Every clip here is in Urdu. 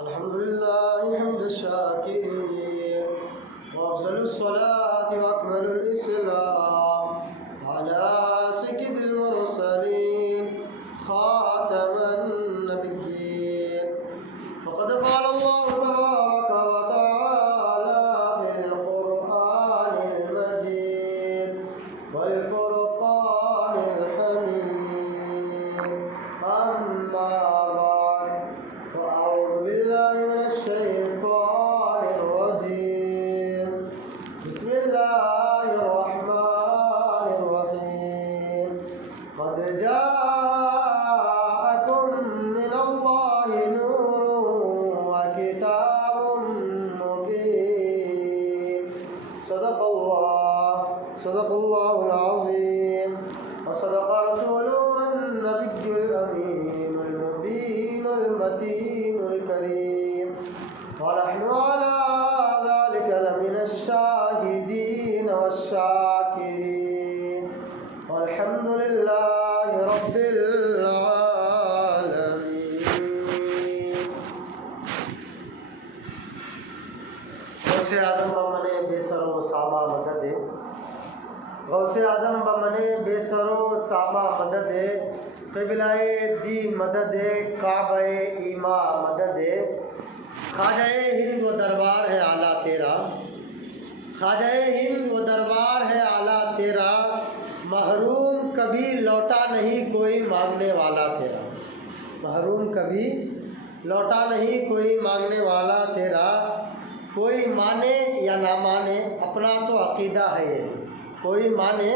الحمد لله حمد الشاكرين وأفضل الصلاة وأكمل الإسلام على سيد المرسلين خاتم النبيين. فقد قال الله تبارك وتعالى في القرآن المجيد والفرقان الحميد. أما بعد فأعوذ بالله من الشيطان الرجيم. بسم الله الرحمن الرحيم. قد جاءكم من الله نور وكتاب مبين. صدق الله العظيم وصدق رسوله النبي الأمين المبين المتين الكريم. ونحن على ذلك لمن الشاهدين والشاكرين والحمد لله رب العالمين. غوث اعظم بمنے بے سر و سامہ مدد ہے. غوث اعظم بمنے بے سر و سامہ مدد ہے. قبلہ دی مدد ہے. کعبہ ایما مدد ہے. خواجہ ہند و دربار ہے اعلیٰ تیرا. خواجہ ہند و دربار ہے اعلیٰ تیرا. محروم کبھی لوٹا نہیں کوئی مانگنے والا تیرا. محروم کبھی لوٹا نہیں کوئی مانگنے والا تیرا. کوئی مانے یا نہ مانے اپنا تو عقیدہ ہے یہ. کوئی مانے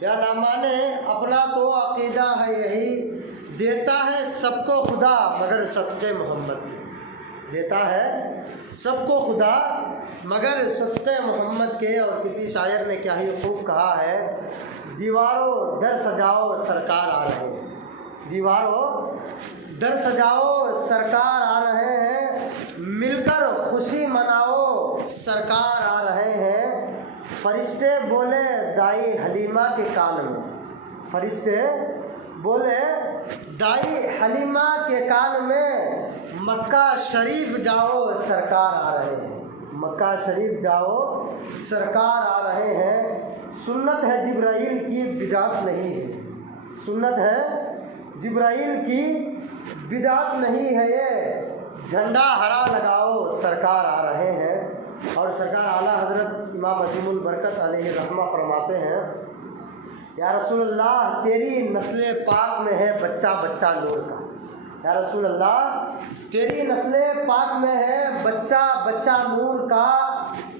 یا نہ مانے اپنا تو عقیدہ ہے یہی. دیتا ہے سب کو خدا مگر صدقے محمد کے. دیتا ہے سب کو خدا مگر صدقے محمد کے. اور کسی شاعر نے کیا ہی خوب کہا ہے, دیواروں در سجاؤ سرکار آ رہے ہیں. دیواروں در سجاؤ سرکار آ رہے ہیں. مل کر خوشی مناؤ سرکار آ رہے ہیں. فرشتے بولے دائی حلیمہ کے کان میں. فرشتے بولے دائی حلیمہ کے کان میں, مکہ شریف جاؤ سرکار آ رہے ہیں. مکہ شریف جاؤ سرکار آ رہے ہیں. سنت ہے جبرائیل کی بدعت نہیں ہے. سنت ہے جبرائیل کی بدعت نہیں ہے یہ. جھنڈا ہرا لگاؤ سرکار آ رہے ہیں. اور سرکار اعلیٰ حضرت امام عظیم البرکت علیہ رحمہ فرماتے ہیں, یا رسول اللہ تیری نسل پاک میں ہے بچہ بچہ نور کا. یا رسول اللہ تیری نسل پاک میں ہے بچہ بچہ نور کا.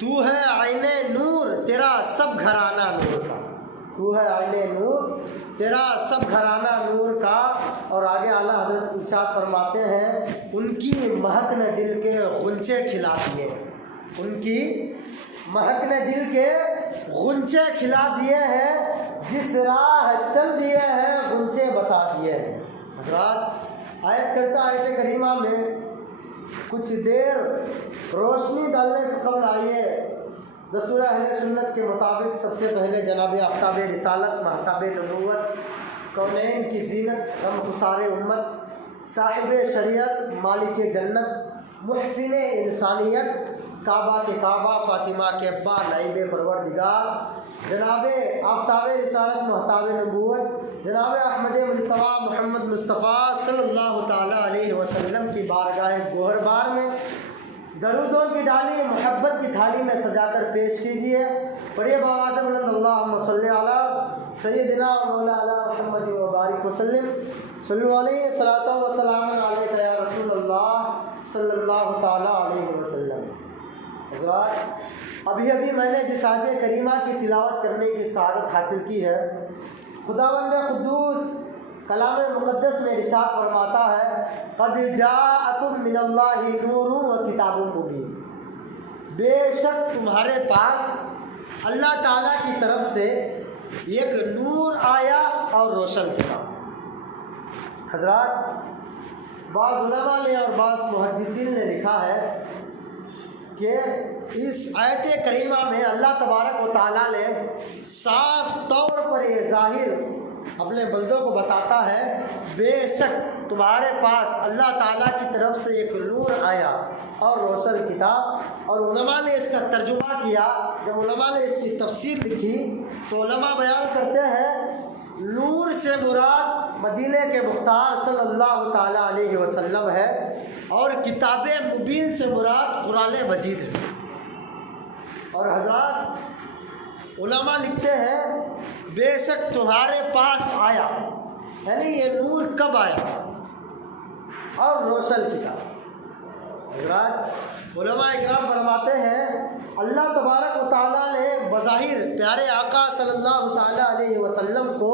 تو ہے عین نور تیرا سب گھرانہ نور کا. تو ہے عین نور تیرا سب گھرانہ نور کا. اور آگے اعلیٰ حضرت ارشاد فرماتے ہیں, ان کی مہک نے دل کے غنچے کھلا دیے. ان کی مہک نے دل کے غنچے کھلا دیے ہیں. جس راہ چل دیے ہیں غنچے بسا دیے ہیں. حضرات آیت کرتا آیت کریمہ میں کچھ دیر روشنی ڈالنے سے قبل آئیے دستور اہل سنت کے مطابق سب سے پہلے جناب آفتاب رسالت محتاب نبوت کونین کی زینت غم خسار امت صاحب شریعت مالک جنت محسن انسانیت کعبہ کے کعبہ فاطمہ کے ابا نائب پروردگار جناب آفتاب رسالت محتاب نبوت جناب احمد مجتبی محمد مصطفیٰ صلی اللہ تعالیٰ علیہ وسلم کی بارگاہ گوہر بار میں درودوں کی ڈالی محبت کی تھالی میں سجا کر پیش کیجیے. پڑھیے بآواز بلند اللہم صلی علی سیدنا مولانا محمد وبارک وسلم. صلی علیہ صلاۃ و سلام علیک یا رسول اللہ صلی اللہ تعالیٰ علیہ وسلم. حضرات ابھی میں نے جس آیت کریمہ کی تلاوت کرنے کی سعادت حاصل کی ہے, خداوند قدوس کلام مقدس میں ارشاد فرماتا ہے, قد جاءکم من اللہ نور و کتاب مبین. بے شک تمہارے پاس اللہ تعالیٰ کی طرف سے ایک نور آیا اور روشن کتاب. حضرات بعض علماء نے اور بعض محدثین نے لکھا ہے کہ اس آیت کریمہ میں اللہ تبارک و تعالیٰ نے صاف طور پر یہ ظاہر اپنے بندوں کو بتاتا ہے بے شک تمہارے پاس اللہ تعالیٰ کی طرف سے ایک نور آیا اور روشن کتاب. اور علماء نے اس کا ترجمہ کیا. جب علماء نے اس کی تفسیر لکھی تو علماء بیان کرتے ہیں نور سے مراد مدینے کے مختار صلی اللہ تعالیٰ علیہ وسلم ہے اور کتاب مبین سے مراد قرآن مجید ہے. اور حضرات علماء لکھتے ہیں بے شک تمہارے پاس آیا، یعنی یہ نور کب آیا اور روشن کتاب. حضرات علماء اکرام فرماتے ہیں اللہ تبارک و تعالیٰ نے بظاہر پیارے آقا صلی اللہ تعالیٰ علیہ وسلم کو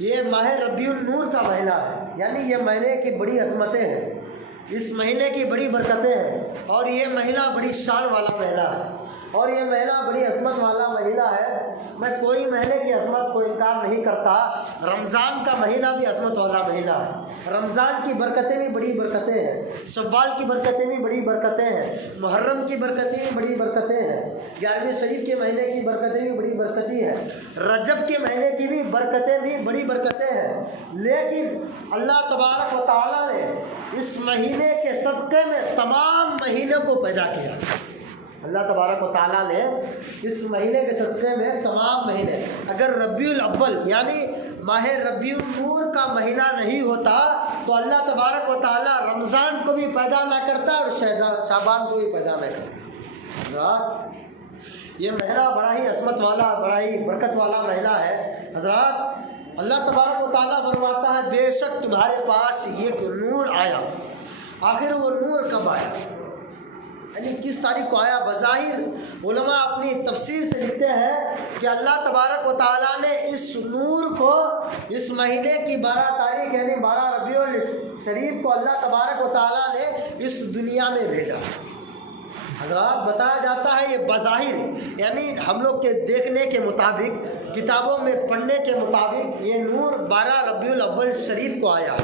یہ ماہ ربیع النور کا مہینہ ہے، یعنی یہ مہینے کی بڑی عظمتیں ہیں، اس مہینے کی بڑی برکتیں ہیں اور یہ مہینہ بڑی شان والا مہینہ ہے اور یہ مہینہ بڑی عظمت والا مہینہ ہے. میں کوئی مہینے کی عظمت کو انکار نہیں کرتا. رمضان کا مہینہ بھی عظمت والا مہینہ ہے، رمضان کی برکتیں بھی بڑی برکتیں ہیں، شوال کی برکتیں بھی بڑی برکتیں ہیں، محرم کی برکتیں بھی بڑی برکتیں ہیں، 11ویں شریف کے مہینے کی برکتیں بھی بڑی برکتی ہیں، رجب کے مہینے کی بھی برکتیں بھی بڑی برکتیں ہیں. لیکن اللہ تبارک و تعالیٰ نے اس مہینے کے صدقے میں تمام مہینے کو پیدا کیا. اللہ تبارک و تعالیٰ نے اس مہینے کے صدقے میں تمام مہینے، اگر ربیع الاول یعنی ماہ ربیع النور کا مہینہ نہیں ہوتا تو اللہ تبارک و تعالیٰ رمضان کو بھی پیدا نہ کرتا اور شعبان کو بھی پیدا نہ کرتا. یہ مہینہ بڑا ہی عظمت والا، بڑا ہی برکت والا مہینہ ہے. حضرات اللہ تبارک و تعالیٰ فرماتا ہے بے شک تمہارے پاس ایک نور آیا. آخر وہ نور کب آیا، یعنی کس تاریخ کو آیا؟ بظاہر علماء اپنی تفسیر سے لکھتے ہیں کہ اللہ تبارک و تعالیٰ نے اس نور کو اس مہینے کی 12 تاریخ یعنی 12 ربیع الشریف کو اللہ تبارک و تعالیٰ نے اس دنیا میں بھیجا. حضرات بتایا جاتا ہے یہ بظاہر یعنی ہم لوگ کے دیکھنے کے مطابق، کتابوں میں پڑھنے کے مطابق یہ نور 12 ربیع الاول شریف کو آیا.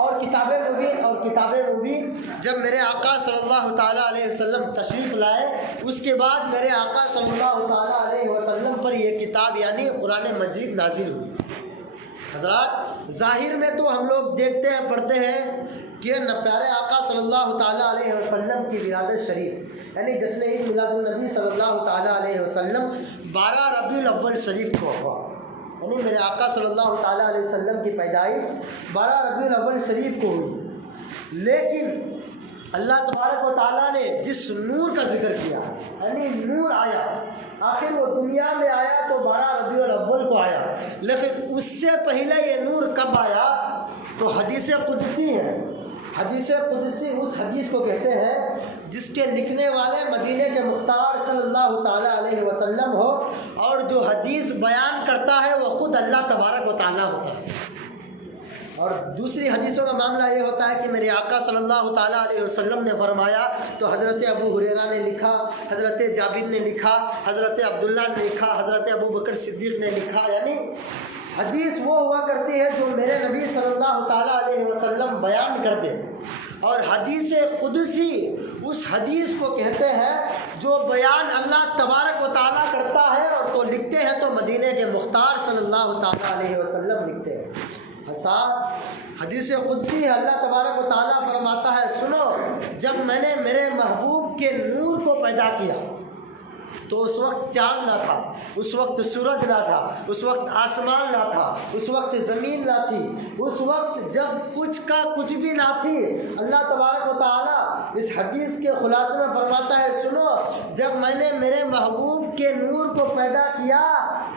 اور کتاب مبین جب میرے آقا صلی اللہ تعالیٰ علیہ وسلم تشریف لائے اس کے بعد میرے آقا صلی اللہ تعالیٰ علیہ وسلم پر یہ کتاب یعنی قرآن مجید نازل ہوئی. حضرات ظاہر میں تو ہم لوگ دیکھتے ہیں پڑھتے ہیں کہ پیارے آقا صلی اللہ تعالیٰ علیہ وسلم کی ولادت شریف یعنی جشن عید میلاد النبی صلی اللہ تعالیٰ علیہ وسلم 12 ربیع الاول شریف کو ہوا، یعنی میرے آقا صلی اللہ تعالیٰ علیہ وسلم کی پیدائش 12 ربیع الاول شریف کو ہوئی. لیکن اللہ تبارک و تعالیٰ نے جس نور کا ذکر کیا یعنی نور آیا، آخر وہ دنیا میں آیا تو 12 ربیع الاول کو آیا. لیکن اس سے پہلے یہ نور کب آیا تو حدیث قدسی ہے. حدیث قدسی اس حدیث کو کہتے ہیں جس کے لکھنے والے مدینے کے مختار صلی اللہ تعالیٰ علیہ وسلم ہو اور جو حدیث بیان کرتا ہے وہ خود اللہ تبارک و تعالیٰ ہوتا ہے. اور دوسری حدیثوں کا معاملہ یہ ہوتا ہے کہ میرے آقا صلی اللہ تعالیٰ علیہ وسلم نے فرمایا تو حضرت ابو ہریرہ نے لکھا، حضرت جابر نے لکھا، حضرت عبداللہ نے لکھا، حضرت ابو بکر صدیق نے لکھا. یعنی حدیث وہ ہوا کرتی ہے جو میرے نبی صلی اللہ تعالیٰ علیہ وسلم بیان کر دے. اور حدیث قدسی اس حدیث کو کہتے ہیں جو بیان اللہ تبارک و تعالیٰ کرتا ہے اور تو لکھتے ہیں تو مدینے کے مختار صلی اللہ تعالیٰ علیہ وسلم لکھتے ہیں. حدیث قدسی اللہ تبارک و تعالیٰ فرماتا ہے سنو جب میں نے میرے محبوب کے نور کو پیدا کیا تو اس وقت چاند نہ تھا، اس وقت سورج نہ تھا، اس وقت آسمان نہ تھا، اس وقت زمین نہ تھی، اس وقت جب کچھ کا کچھ بھی نہ تھی. اللہ تبارک و تعالیٰ اس حدیث کے خلاصے میں فرماتا ہے سنو جب میں نے میرے محبوب کے نور کو پیدا کیا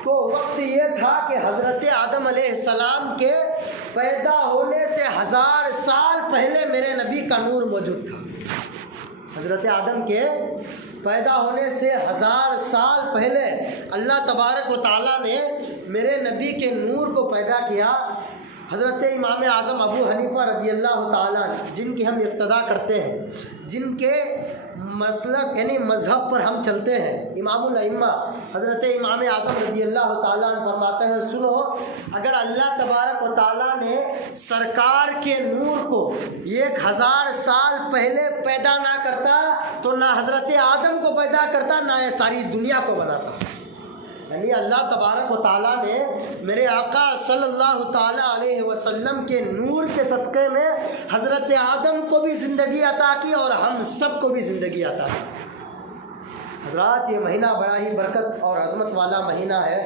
تو وقت یہ تھا کہ حضرت آدم علیہ السلام کے پیدا ہونے سے 1000 سال پہلے میرے نبی کا نور موجود تھا. حضرت آدم کے پیدا ہونے سے 1000 سال پہلے اللہ تبارک و تعالیٰ نے میرے نبی کے نور کو پیدا کیا. حضرت امام اعظم ابو حنیفہ رضی اللہ تعالیٰ جن کی ہم اقتدا کرتے ہیں، جن کے مسلک یعنی مذہب پر ہم چلتے ہیں، امام الائمہ حضرت امام اعظم رضی اللہ تعالیٰ عنہ فرماتے ہیں سنو اگر اللہ تبارک و تعالیٰ نے سرکار کے نور کو 1000 سال پہلے پیدا نہ کرتا تو نہ حضرت آدم کو پیدا کرتا نہ یہ ساری دنیا کو بناتا. یعنی اللہ تبارک و تعالیٰ نے میرے آقا صلی اللہ تعالیٰ علیہ وسلم کے نور کے صدقے میں حضرت آدم کو بھی زندگی عطا کی اور ہم سب کو بھی زندگی عطا کی۔ حضرات یہ مہینہ بڑا ہی برکت اور عظمت والا مہینہ ہے،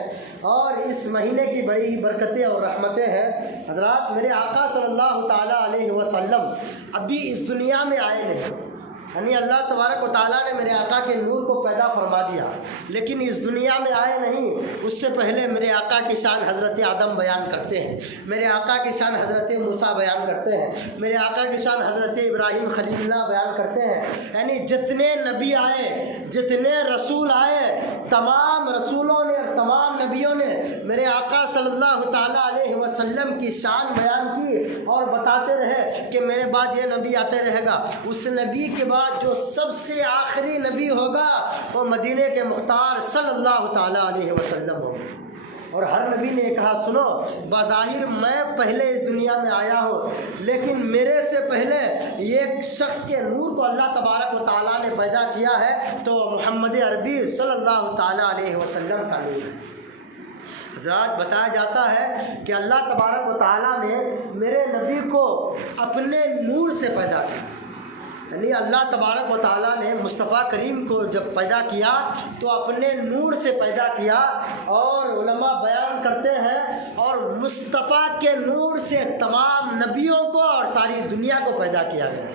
اور اس مہینے کی بڑی ہی برکتیں اور رحمتیں ہیں۔ حضرات میرے آقا صلی اللہ تعالیٰ علیہ وسلم ابھی اس دنیا میں آئے نہیں، یعنی اللہ تبارک و تعالیٰ نے میرے آقا کے نور کو پیدا فرما دیا، لیکن اس دنیا میں آئے نہیں۔ اس سے پہلے میرے آقا کی شان حضرت آدم بیان کرتے ہیں، میرے آقا کی شان حضرت موسیٰ بیان کرتے ہیں، میرے آقا کی شان حضرت ابراہیم خلیل اللہ بیان کرتے ہیں۔ یعنی جتنے نبی آئے، جتنے رسول آئے، تمام رسولوں نے اور تمام نبیوں نے میرے آقا صلی اللہ تعالیٰ علیہ وسلم کی شان بیان کی اور بتاتے رہے کہ میرے بعد یہ نبی آتے رہے گا۔ اس نبی کے بعد جو سب سے آخری نبی ہوگا وہ مدینے کے مختار صلی اللہ تعالیٰ علیہ وسلم ہوگا۔ اور ہر نبی نے کہا سنو، بظاہر میں پہلے اس دنیا میں آیا ہوں، لیکن میرے سے پہلے ایک شخص کے نور کو اللہ تبارک و تعالیٰ نے پیدا کیا ہے، تو محمد عربی صلی اللہ تعالیٰ علیہ وسلم کا نور ہے۔ حضرات بتایا جاتا ہے کہ اللہ تبارک و تعالیٰ نے میرے نبی کو اپنے نور سے پیدا کیا، یعنی اللہ تبارک و تعالیٰ نے مصطفیٰ کریم کو جب پیدا کیا تو اپنے نور سے پیدا کیا، اور علماء بیان کرتے ہیں اور مصطفیٰ کے نور سے تمام نبیوں کو اور ساری دنیا کو پیدا کیا گیا۔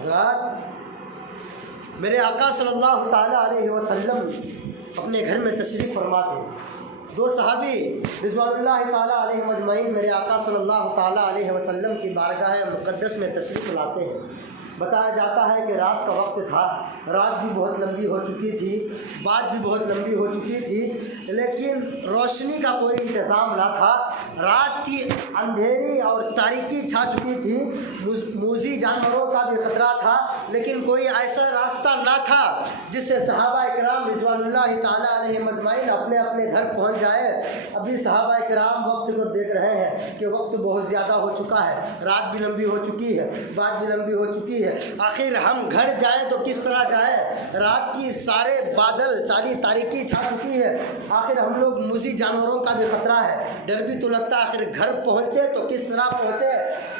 حضرات میرے آقا صلی اللہ تعالیٰ علیہ وسلم اپنے گھر میں تشریف فرما تھے۔ دو صحابی رضوان اللہ تعالیٰ علیہ مجمعین میرے آقا صلی اللہ تعالیٰ علیہ وسلم کی بارگاہ مقدس میں تشریف لاتے ہیں۔ بتایا جاتا ہے کہ رات کا وقت تھا، رات بھی بہت لمبی ہو چکی تھی، بات بھی بہت لمبی ہو چکی تھی، لیکن روشنی کا کوئی انتظام نہ تھا۔ رات کی اندھیری اور تاریکی چھا چکی تھی، موذی جانوروں کا بھی خطرہ تھا، لیکن کوئی ایسا راستہ نہ تھا جس سے صحابہ کرام رضوان اللہ تعالیٰ علیہ مجمعین اپنے اپنے گھر پہنچ جائے۔ ابھی صحابہ کرام وقت کو دیکھ رہے ہیں کہ وقت بہت زیادہ ہو چکا ہے، رات بھی لمبی ہو چکی ہے، بات بھی لمبی ہو چکی ہے، آخر ہم گھر جائیں تو کس طرح جائیں؟ رات کی سارے بادل، ساری تاریکی چھا چکی ہے، آخر ہم لوگ موذی جانوروں کا بھی خطرہ ہے، ڈر بھی تو لگتا ہے آخر گھر پہنچے تو کس طرح پہنچے۔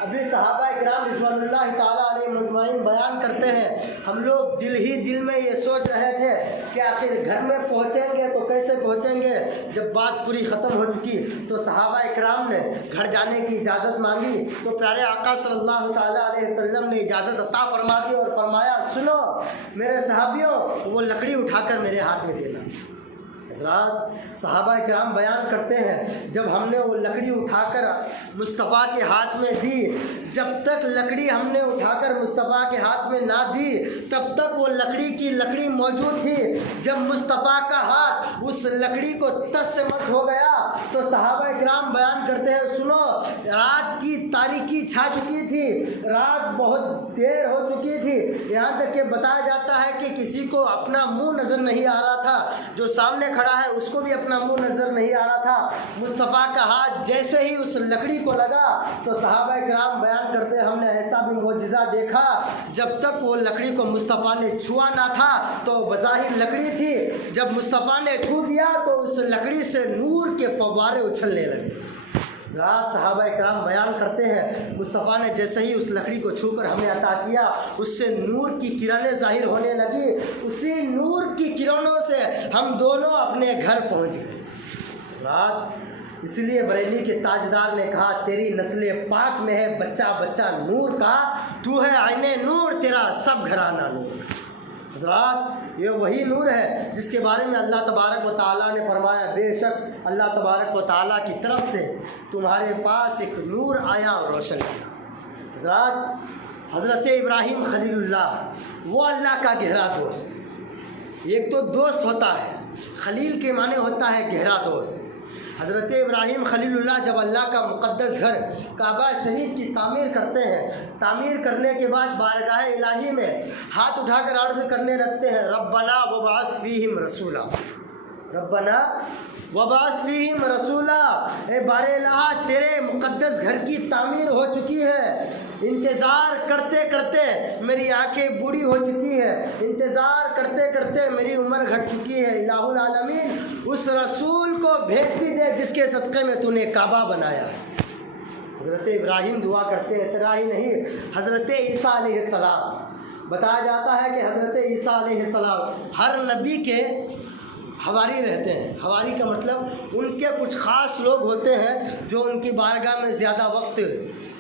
ابھی صحابہ کرام رضوان اللہ تعالیٰ علیہ مجمعین بیان کرتے ہیں ہم لوگ دل ہی دل میں یہ سوچ رہے تھے کہ آخر گھر میں پہنچیں گے تو کیسے پہنچیں گے۔ جب بات پوری ختم ہو چکی تو صحابہ کرام نے گھر جانے کی اجازت مانگی، تو پیارے آقا صلی اللہ تعالیٰ علیہ وسلم نے اجازت عطا فرما دی اور فرمایا سنو میرے صحابیوں، وہ لکڑی اٹھا کر میرے ہاتھ میں دینا۔ حضرات صحابہ کرام بیان کرتے ہیں جب ہم نے وہ لکڑی اٹھا کر مصطفیٰ کے ہاتھ میں دی، جب تک لکڑی ہم نے اٹھا کر مصطفیٰ کے ہاتھ میں نہ دی تب تک وہ لکڑی کی لکڑی موجود تھی۔ جب مصطفیٰ کا ہاتھ اس لکڑی کو تس سے مت ہو گیا تو صحابہ کرام بیان کرتے ہیں سنو، رات کی تاریکی چھا چکی تھی، رات بہت دیر ہو چکی تھی، یہاں تک کہ بتایا جاتا ہے کہ کسی کو اپنا منہ نظر نہیں آ رہا تھا، جو سامنے کھڑا ہے اس کو بھی اپنا منہ نظر نہیں آ رہا تھا۔ مصطفیٰ کا ہاتھ جیسے ہی اس لکڑی کو لگا تو صحابہ کرام بیان کرتے ہم نے ایسا بھی معجزہ دیکھا، جب تک وہ لکڑی کو مصطفیٰ نے چھوا نہ تھا تو بظاہر لکڑی تھی، جب مصطفیٰ نے چھو دیا تو اس لکڑی سے نور کے فوارے اچھلنے لگے۔ رات صحابہ کرام بیان کرتے ہیں مصطفیٰ نے جیسے ہی اس لکڑی کو چھو کر ہمیں عطا کیا، اس سے نور کی کرنیں ظاہر ہونے لگی، اسی نور کی کرنوں سے ہم دونوں اپنے گھر پہنچ گئے۔ رات اس لیے بریلی کے تاجدار نے کہا تیری نسل پاک میں ہے بچہ بچہ نور کا، تو ہے عین نور تیرا سب گھرانہ نور۔ حضرات یہ وہی نور ہے جس کے بارے میں اللہ تبارک و تعالیٰ نے فرمایا بے شک اللہ تبارک و تعالیٰ کی طرف سے تمہارے پاس ایک نور آیا اور روشن کیا۔ حضرات حضرت ابراہیم خلیل اللہ وہ اللہ کا گہرا دوست، ایک تو دوست ہوتا ہے، خلیل کے معنی ہوتا ہے گہرا دوست۔ حضرت ابراہیم خلیل اللہ جب اللہ کا مقدس گھر کعبہ شریف کی تعمیر کرتے ہیں، تعمیر کرنے کے بعد بارگاہ الہی میں ہاتھ اٹھا کر عرض کرنے لگتے ہیں ربنا وبعث فیہم رسولا، ربنا وبعث فیہم رسولا، اے بار الہ تیرے مقدس گھر کی تعمیر ہو چکی ہے، انتظار کرتے کرتے میری آنکھیں بوڑھی ہو چکی ہے، انتظار کرتے کرتے میری عمر گھٹ چکی ہے، الہ العالمین اس رسول کو بھیج بھی دے جس کے صدقے میں تو نے کعبہ بنایا۔ حضرت ابراہیم دعا کرتے ہیں، اتنا ہی نہیں، حضرت عیسیٰ علیہ السلام، بتایا جاتا ہے کہ حضرت عیسیٰ علیہ السلام ہر نبی کے حواری رہتے ہیں۔ حواری کا مطلب ان کے کچھ خاص لوگ ہوتے ہیں جو ان کی بارگاہ میں زیادہ وقت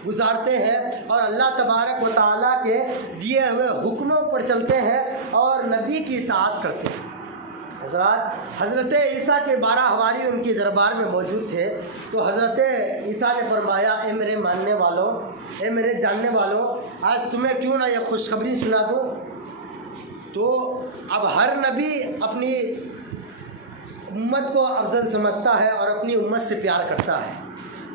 گزارتے ہیں اور اللہ تبارک و تعالیٰ کے دیے ہوئے حکموں پر چلتے ہیں اور نبی کی اطاعت کرتے ہیں۔ حضرت عیسیٰ کے 12 حواری ان کی دربار میں موجود تھے، تو حضرت عیسیٰ نے فرمایا، اے میرے ماننے والوں، اے میرے جاننے والوں، آج تمہیں کیوں نہ یہ خوشخبری سنا دوں۔ تو اب ہر نبی اپنی امت کو افضل سمجھتا ہے اور اپنی امت سے پیار کرتا ہے،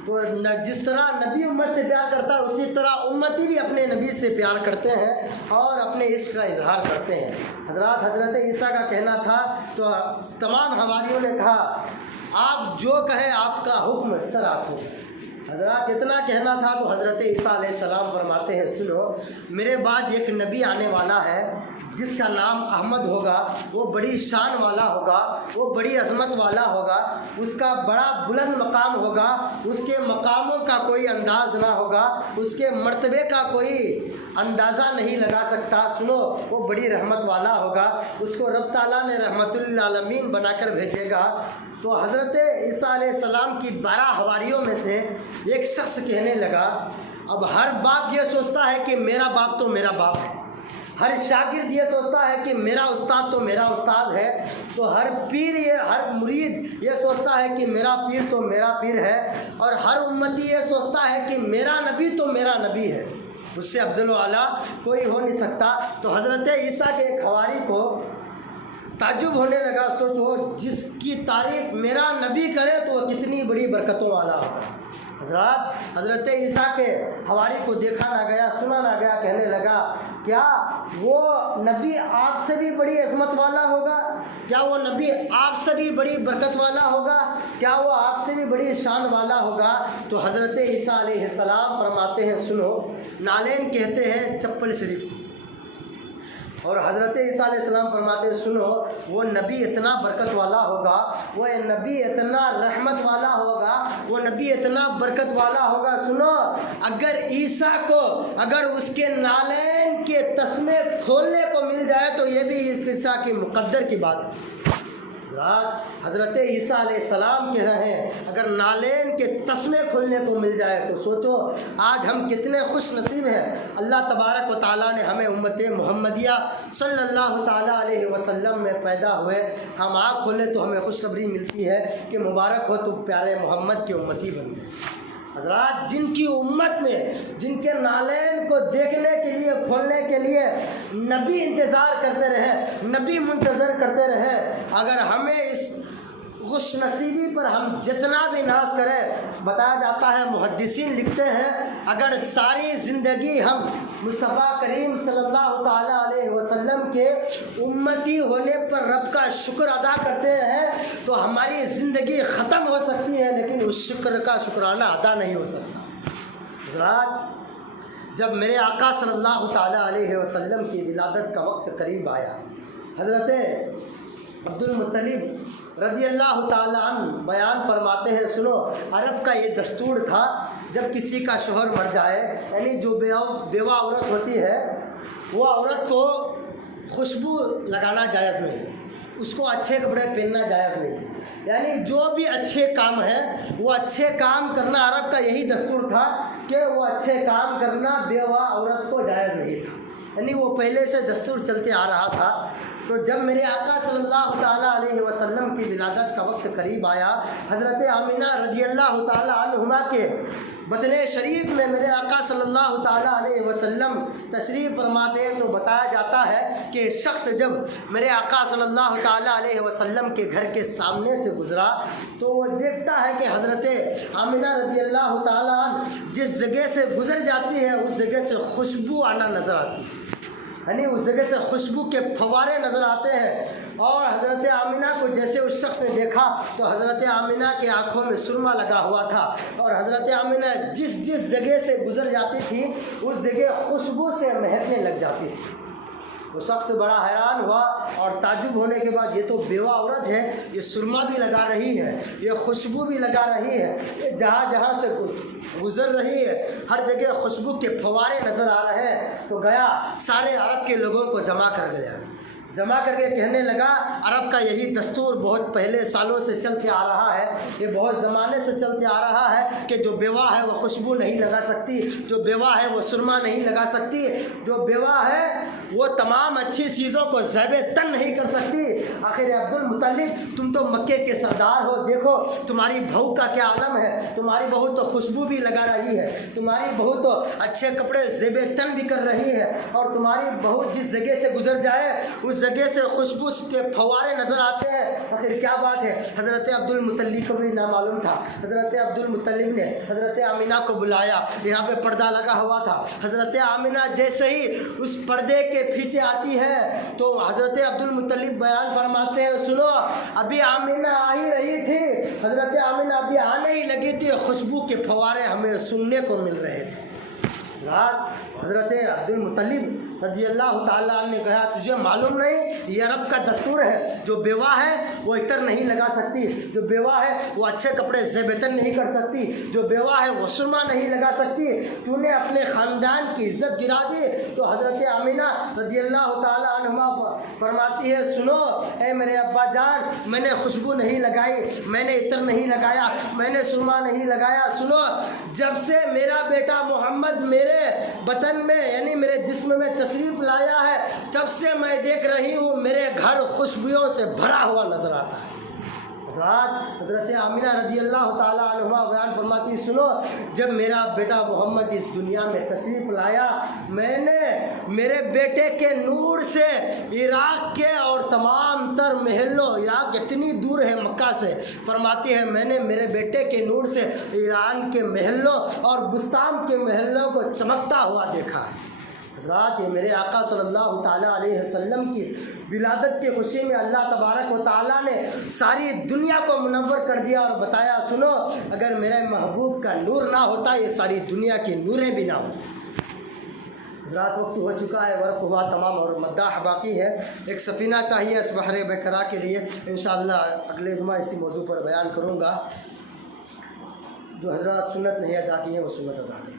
تو جس طرح نبی امت سے پیار کرتا ہے اسی طرح امتی بھی اپنے نبی سے پیار کرتے ہیں اور اپنے عشق کا اظہار کرتے ہیں۔ حضرت عیسیٰ کا کہنا تھا تو تمام حواریوں نے کہا، آپ جو کہیں آپ کا حکم سرات ہو۔ حضرات اتنا کہنا تھا تو حضرت عیسیٰ علیہ السلام فرماتے ہیں، سنو، میرے بعد ایک نبی آنے والا ہے جس کا نام احمد ہوگا، وہ بڑی شان والا ہوگا، وہ بڑی عظمت والا ہوگا، اس کا بڑا بلند مقام ہوگا، اس کے مقاموں کا کوئی انداز نہ ہوگا، اس کے مرتبے کا کوئی اندازہ نہیں لگا سکتا۔ سنو، وہ بڑی رحمت والا ہوگا، اس کو رب تعالیٰ نے رحمت للعالمین بنا کر بھیجے گا۔ تو حضرت عیسیٰ علیہ السلام کی 12 حواریوں میں سے ایک شخص کہنے لگا، اب ہر باپ یہ سوچتا ہے کہ میرا باپ تو میرا باپ ہے، ہر شاگرد یہ سوچتا ہے کہ میرا استاد تو میرا استاد ہے، تو ہر مرید یہ سوچتا ہے کہ میرا پیر تو میرا پیر ہے، اور ہر امتی یہ سوچتا ہے کہ میرا نبی تو میرا نبی ہے، اس سے افضل و اعلیٰ کوئی ہو نہیں سکتا۔ تو حضرت عیسیٰ کے ایک حواری کو تعجب ہونے لگا، سوچو جس کی تعریف میرا نبی کرے تو وہ کتنی بڑی برکتوں والا ہوگا۔ حضرت عیسیٰ کے حواری کو دیکھا نہ گیا، سنا نہ گیا، کہنے لگا، کیا وہ نبی آپ سے بھی بڑی عظمت والا ہوگا؟ کیا وہ نبی آپ سے بھی بڑی برکت والا ہوگا؟ کیا وہ آپ سے بھی بڑی شان والا ہوگا؟ تو حضرت عیسیٰ علیہ السلام فرماتے ہیں، سنو، نالین کہتے ہیں چپل شریف کو، اور حضرت عیسیٰ علیہ السلام فرماتے ہیں، سنو، وہ نبی اتنا برکت والا ہوگا، وہ نبی اتنا رحمت والا ہوگا، وہ نبی اتنا برکت والا ہوگا۔ سنو، اگر عیسیٰ کو اگر اس کے نالین کے تسمے کھولنے کو مل جائے تو یہ بھی عیسیٰ کی مقدر کی بات ہے۔ حضرت عیسیٰ علیہ السلام کہہ رہے ہیں، اگر نالین کے تسمے کھلنے کو مل جائے تو سوچو آج ہم کتنے خوش نصیب ہیں۔ اللہ تبارک و تعالیٰ نے ہمیں امت محمدیہ صلی اللہ تعالیٰ علیہ وسلم میں پیدا ہوئے، ہم آنکھ کھولے تو ہمیں خوشخبری ملتی ہے کہ مبارک ہو تو پیارے محمد کے امتی بن گئے۔ حضرات، جن کی امت میں جن کے نالین کو دیکھنے کے لیے کھولنے کے لیے نبی انتظار کرتے رہے، نبی منتظر کرتے رہے، اگر ہمیں اس خوش نصیبی پر ہم جتنا بھی ناز کریں، بتایا جاتا ہے، محدثین لکھتے ہیں، اگر ساری زندگی ہم مصطفیٰ کریم صلی اللہ تعالیٰ علیہ وسلم کے امتی ہونے پر رب کا شکر ادا کرتے ہیں تو ہماری زندگی ختم ہو سکتی ہے، لیکن اس شکر کا شکرانہ ادا نہیں ہو سکتا۔ حضرات، جب میرے آقا صلی اللہ تعالیٰ علیہ وسلم کی ولادت کا وقت قریب آیا، حضرت عبد المطلب رضی اللہ تعالیٰ عنہ بیان فرماتے ہیں، سنو، عرب کا یہ دستور تھا، جب کسی کا شوہر مر جائے، یعنی جو بیوہ عورت ہوتی ہے، وہ عورت کو خوشبو لگانا جائز نہیں، اس کو اچھے کپڑے پہننا جائز نہیں، یعنی جو بھی اچھے کام ہیں وہ اچھے کام کرنا عرب کا یہی دستور تھا کہ وہ اچھے کام کرنا بیوہ عورت کو جائز نہیں تھا، یعنی وہ پہلے سے دستور چلتے آ رہا تھا۔ تو جب میرے آقا صلی اللہ تعالیٰ علیہ وسلم کی ولادت کا وقت قریب آیا، حضرت آمینہ رضی اللہ تعالیٰ عنہما کے بطن شریف میں میرے آقا صلی اللہ تعالیٰ علیہ وسلم تشریف فرماتے ہیں، تو بتایا جاتا ہے کہ شخص جب میرے آقا صلی اللہ تعالیٰ علیہ وسلم کے گھر کے سامنے سے گزرا تو وہ دیکھتا ہے کہ حضرت آمینہ رضی اللہ تعالیٰ عنہ جس جگہ سے گزر جاتی ہے اس جگہ سے خوشبو آنا نظر آتی ہے۔ یعنی اس جگہ سے خوشبو کے فوارے نظر آتے ہیں. اور حضرت آمینہ کو جیسے اس شخص نے دیکھا تو حضرت آمینہ کی آنکھوں میں سرما لگا ہوا تھا، اور حضرت آمینہ جس جگہ سے گزر جاتی تھی اس جگہ خوشبو سے مہکنے لگ جاتی تھی. وہ شخص بڑا حیران ہوا اور تعجب ہونے کے بعد یہ تو بیوہ عورت ہے، یہ سرما بھی لگا رہی ہے، یہ خوشبو بھی لگا رہی ہے، یہ جہاں سے گزر رہی ہے ہر جگہ خوشبو کے فوارے نظر آ رہے ہیں. تو گیا سارے عرب کے لوگوں کو جمع کر کے کہنے لگا عرب کا یہی دستور بہت پہلے سالوں سے چلتے آ رہا ہے، یہ بہت زمانے سے چلتے آ رہا ہے کہ جو بیوہ ہے وہ خوشبو نہیں لگا سکتی، جو بیوہ ہے وہ سرما نہیں لگا سکتی، جو بیوہ ہے وہ تمام اچھی چیزوں کو زیب تن نہیں کر سکتی. آخر عبد المطلب تم تو مکے کے سردار ہو، دیکھو تمہاری بہو کا کیا عالم ہے، تمہاری بہو تو خوشبو بھی لگا رہی ہے، تمہاری بہو تو اچھے کپڑے زیب تن بھی کر رہی ہے، اور تمہاری بہو جس جگہ سے گزر جائے اس جگہ سے خوشبو کے فوارے نظر آتے ہیں. آخر کیا بات ہے؟ حضرت عبد المطلب کو بھی نامعلوم تھا. حضرت عبد المطلب نے حضرت آمینہ کو بلایا، یہاں پہ پردہ لگا ہوا تھا. حضرت آمینہ جیسے ہی اس پردے کے پیچھے آتی ہے تو حضرت عبد المطلب بیان فرماتے ہیں، سنو ابھی آمینہ آ ہی رہی تھی، حضرت آمینہ ابھی آنے ہی لگی تھی، خوشبو کے فوارے ہمیں سننے کو مل رہے تھے. حضرت عبد المطلب رضی اللہ تعالیٰ عنہ نے کہا تجھے معلوم نہیں یہ عرب کا دستور ہے، جو بیوہ ہے وہ عطر نہیں لگا سکتی، جو بیوہ ہے وہ اچھے کپڑے زیبتن نہیں کر سکتی، جو بیوہ ہے وہ سرما نہیں لگا سکتی، تو نے اپنے خاندان کی عزت گرا دی. تو حضرت آمینہ رضی اللہ تعالیٰ عنہما فرماتی ہے، سنو اے میرے ابا جان، میں نے خوشبو نہیں لگائی، میں نے عطر نہیں لگایا، میں نے سرما نہیں لگایا. سنو جب سے میرا بیٹا محمد میرے وطن میں یعنی میرے جسم میں تشریف لایا ہے تب سے میں دیکھ رہی ہوں میرے گھر خوشبوؤں سے بھرا ہوا نظر آتا ہے. حضرت آمینہ رضی اللہ تعالیٰ عنہ بیان فرماتی، سنو جب میرا بیٹا محمد اس دنیا میں تشریف لایا میں نے میرے بیٹے کے نور سے عراق کے اور تمام تر محلوں، عراق اتنی دور ہے مکہ سے، فرماتی ہے میں نے میرے بیٹے کے نور سے ایران کے محلوں اور بستان کے محلوں کو چمکتا ہوا دیکھا ہے. حضرات یہ میرے آقا صلی اللہ تعالیٰ علیہ وسلم کی ولادت کی خوشی میں اللہ تبارک و تعالیٰ نے ساری دنیا کو منور کر دیا اور بتایا، سنو اگر میرے محبوب کا نور نہ ہوتا یہ ساری دنیا کی نوریں بھی نہ ہوتی. حضرات وقت ہو چکا ہے، ورق ہوا تمام اور مداح باقی ہے. ایک سفینہ چاہیے اس بحر بکرا کے لیے، انشاءاللہ اگلے جمعہ اسی موضوع پر بیان کروں گا. جو حضرات سنت نہیں ادا کی ہیں وہ سنت ادا کریں.